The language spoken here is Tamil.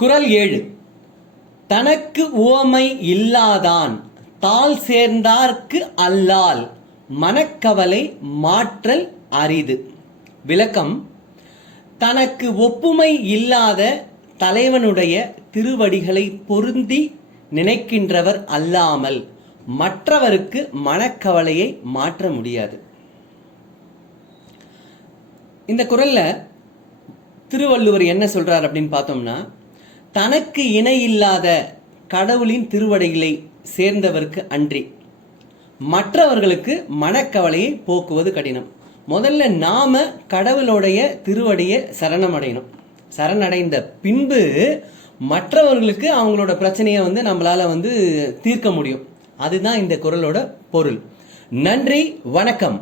குறள் 7. தனக்கு உவமை இல்லாதான் தாள் சேர்ந்தார்க்கு அல்லால் மனக்கவலை மாற்றல் அரிது. விளக்கம்: தனக்கு ஒப்புமை இல்லாத தலைவனுடைய திருவடிகளை பொருந்தி நினைக்கின்றவர் அல்லாமல் மற்றவருக்கு மனக்கவலையை மாற்ற முடியாது. இந்த குறள்ல திருவள்ளுவர் என்ன சொல்றார் அப்படின்னு பார்த்தோம்னா, தனக்கு இணை இல்லாத கடவுளின் திருவடிகளை சேர்ந்தவருக்கு அன்றி மற்றவர்களுக்கு மனக்கவலையை போக்குவது கடினம். முதல்ல நாம கடவுளுடைய திருவடியை சரணமடையணும். சரணடைந்த பின்பு மற்றவர்களுக்கு அவங்களோட பிரச்சனையை நம்மளால தீர்க்க முடியும். அதுதான் இந்த குறளோட பொருள். நன்றி, வணக்கம்.